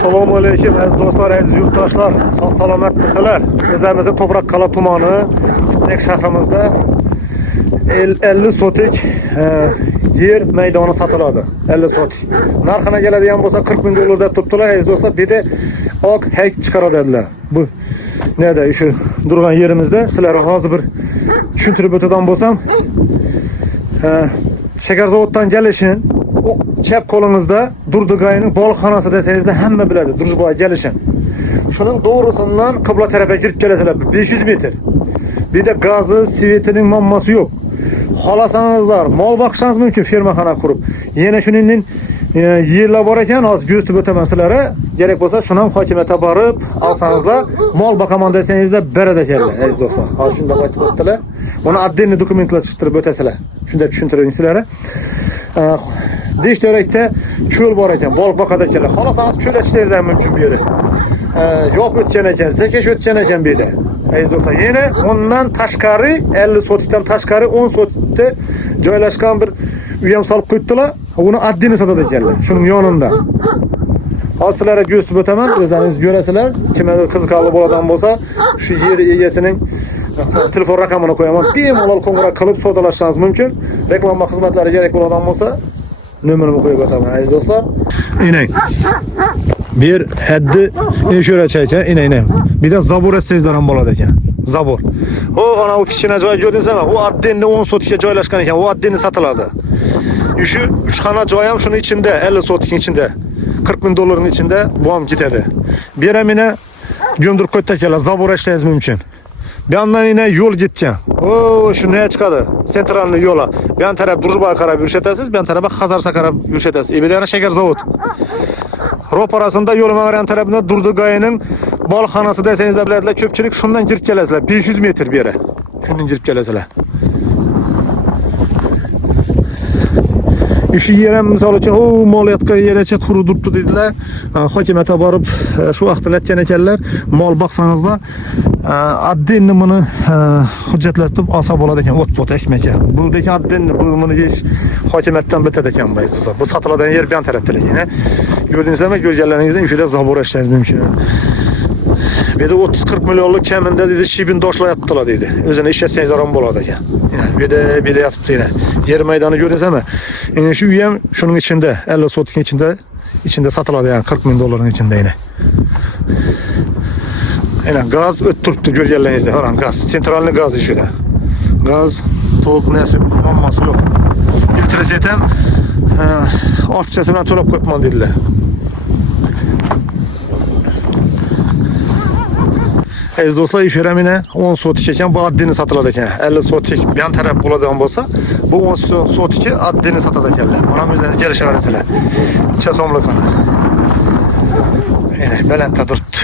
Assalomu alaykum aziz do'stlar, aziz yurtdoshlar. Sog' salomat misizlar? O'zimizning To'broqqala tumani, Fitnek shahrimizda 50 sotik yer maydoni sotiladi. 50 sotik. Narxına keladigan bo'lsa 40 ming dollarda turibdilar aziz do'stlar. Bir de ok heyk chiqaradi dedilar. Bu neda shu durgan yerimizda sizlarga hozir bir tushuntirib o'tadigan bo'lsam, shakar zavoddan kelishin chap qo'lingizda Durdugayning baliqxonasi desangizda hamma biladi. Durjboy kelishin. Shuning doğrusundan qibla tarafiga kirib kelasizlar 500 metr. Bir de gazı, svetining muammosi yo'q. Xohlasanızlar mol boqishingiz mumkin fermaxona qurib. Yana shuning yerlar bor ekan, hozir ko'rsatib o'taman sizlarga. Kerak bo'lsa shuni ham hokimiyatga borib olsangizlar, mol boqaman desangizda beradi ekanlar aziz do'stlar. Hozir shunda aytib o'tdilar. Buni addenli dokumentlar chiqarib o'tasizlar. Shunda tushuntiraylik sizlarga. Deshtorakda ko'l bor ekan, baliq boqadi ekanlar. Xohlasangiz ko'l ichingizda ham mumkin bu yerda. Yo'q o'tgan ekan, zakash o'tgan ekan bu yerda. Aziz do'stlar, yana ondan tashqari 50 sotikdan tashqari 10 sotikda joylashgan bir uy ham solib qo'yibdilar. Uni addini sotadi ekanlar. Shuning yonida. Hozir sizlarga ko'rsatib o'taman, o'zlaringiz ko'rasizlar. Kimdir qiziqarli bo'ladigan bo'lsa, shu yer egasining telefon raqamini qo'yaman. Bemalol qo'ng'iroq qilib savdolashishingiz mumkin. Reklama xizmatlari kerak bo'ladigan bo'lsa, numarimni qo'yib o'taman aziz do'stlar. Inang. Bir haddi inshuratsiya ekan, inang. Bir de zabor etsizlar ham bo'ladi ekan. Zabor. O ana o kichkina joy ko'rdingizmi? U addenni 10 sotikka joylashgan ekan. U addenni sotiladi. Shu 3 xona joy ham shuni ichida, 50 sotikning ichida. 40 ming dollarning ichida bu ham ketadi. Bu yerga meni gömdirib qo'ydi ekanlar, zabor ishlashingiz mumkin. Bu yandan yine yo'l ketgan. O shunday chiqadi. Sentralni yo'la. Bu yan taraf Durjboyga qarab yurishasiz, bu yan tarafga Xazarsa qarab yurishasiz. Bu yana shakar zavod. Ro'parasida yo'l ma'ran tarafida Durdugayning baliqxonasi desangizlar biladilar, ko'pchilik shundan kirib kelasizlar. 500 metr bu yerga. Shundan kirib kelasizlar. Shu yer ham misol uchun o moliyatga yeracha qurib turibdi dedilar. Hokimiyatga borib shu vaqtda aytgan ekanlar, mol boqsangizlar addenni buni hujjatlatib olsa bo'ladi ekan, o't ekmaka. Bu degan addenni buni hokimiyatdan bitadi ekan baysiz. Bu sotiladigan yer bilan tarafda ekan. Gördüğünüzde görgenlerinizden şöyle zabor eşleriniz mümkün. Bir de 30-40 milyonluk keminde dedi şibin doşla yattılar dedi. Özüne iş etseniz aram boladı ya. Bir de yatıptı yine. Yer meydanı gördünüz ama yani şu üyem şunun içinde 50 sotikin içinde satıladı yani 40 bin doların içinde yine. Yine gaz öttürttü görgenlerinizde falan gaz. Sentralini gaz işi gaz, soğuk neyse maması yok. Filtresiyetem ortçasından tolap koymalı dediler. Aziz do'stlar, ish yine 10 sotik ekan, bu addini sotiladi ekan. 50 sotik yan taraf bo'ladigan bo'lsa, bu 10 sotikka addini sotadi ekanlar. Mana o'zlaringiz kelishaverasizlar. Necha so'mlik ana. Yana balandda turibdi.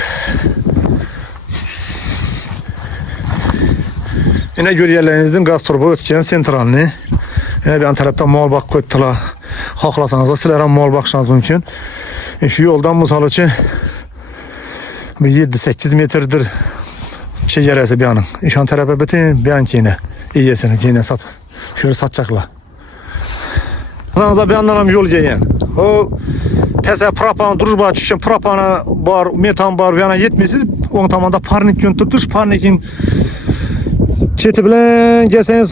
Yana ko'rganlaringizdan gaz turbo o'tgan sentralni. Yana bu yan tarafda mol boqib qo'yibdilar. Xohlasangiz sizlar ham mol boqishingiz mumkin. Shu yo'ldan misol uchun 7-8 metrdir chegarasi bu yoqning. Ishon tarafi bitin bu yoqni egasini keyinga sat. Shuni satchaqlar. Sizlar bu yoqdan ham yo'l kelgan. O pesa propan Durjboy tushgan propana bor, metan bor, bu yoqqa yetmaysiz. O'ng tomonda parnik yo'ntirtish, parniking cheti bilan kelsangiz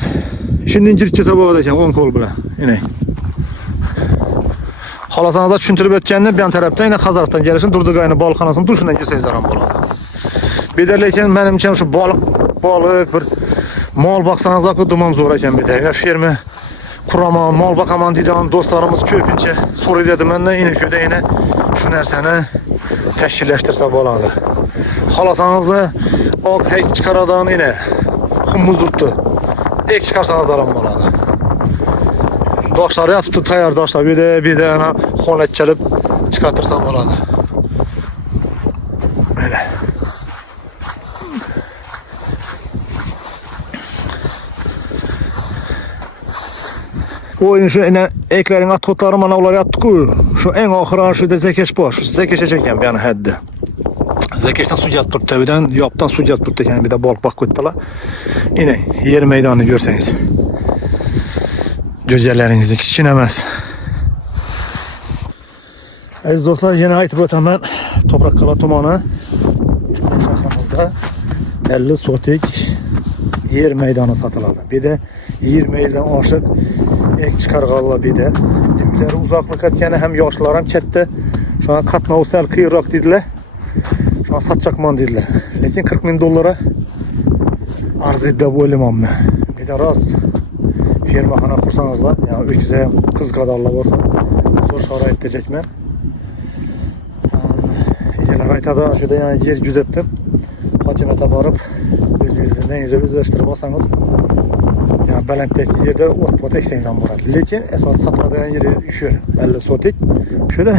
shundan kirib kelsa bo'ladi ekan, o'ng qo'l bilan. Inang. Xohlasanızlar tushuntirib o'tganini bu tarafdan yana Xazardan kelishin Durdugayning baliqxonasini dushidan kelsangiz ham bo'ladi. Beder lekin menimcha shu baliq bir mol boqsangizlar dumam zo'r ekan bu yerda. Ferma quraman, mol boqaman deydigan do'stlarimiz ko'pincha so'raydi mendan, yana shu yerda shu narsani tashkillashtirsa bo'ladi. Xohlasanızlar ok heyk chiqaradigan yana xumuz turibdi. Ek chiqarsanızlar ham bo'ladi. Doşlar yatıptı, tayar doşlar. Bir de ana xonet çalıp çıkartırsa bo'ladi. Böyle. O şu yine eklerin at kotları mana ular yattık. Şu en ahıran şu da zekeş bu. Şu zekeşe çeken bir yana haddi. Zekeşten su yatıp turibdi. Bir de yaptan su yatıp turibdi ekan. Bir de balık bak koydular. Yine yer meydanını görseniz. Gözlerinizdeki kichkina emas. Aziz do'stlar, yana aytib o'taman. Toprakkala tumani shahrimizda 50 sotik yer maydoni sotiladi. Bir de 20 yildan oshiq ek chiqarganlar bir de. Düylari uzoqlik ketgani ham yoshlar ham ketdi. Şu an qatnovi sal qiyinroq dedilar. Şu an satchaqman dedilar. Lekin 40 ming dollara arziydi deb o'ylayman. Bir de rost fermaxona qursanızlar, yani öküze kız qadarlar bo'lsa, zo'r sharoitda chekman. Egalar aytadi, shuda yani yer kuzatdim. Hokimiyatga borib, biznesingizni o'zlashtirib olsangiz, yani balanddagi yerda o't eksangiz ham bo'ladi. Lekin asos sotadigan yeri shu 50 sotik. Shuda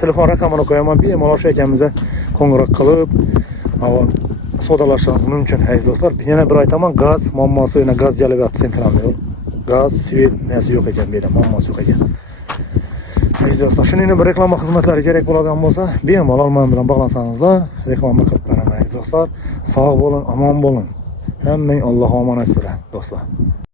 telefon raqamini qo'yaman, bemalol shu ekamizga qo'ng'iroq qilib, sodalashingiz mumkin aziz do'stlar. Yana bir aytaman, gaz muammosi, yana gaz kelyapti sentralda. Gaz, svet nasi yo'q ekan bu yerda, muammosi yo'q ekan. Aziz do'stlar, shuning bir reklama xizmatlari kerak bo'ladigan bo'lsa, bemalol men bilan bog'lansangizlar, reklama qilib beraman aziz do'stlar. Sog' bo'lin, omon bo'lin. Hammang Alloh omonat sizlar do'stlar.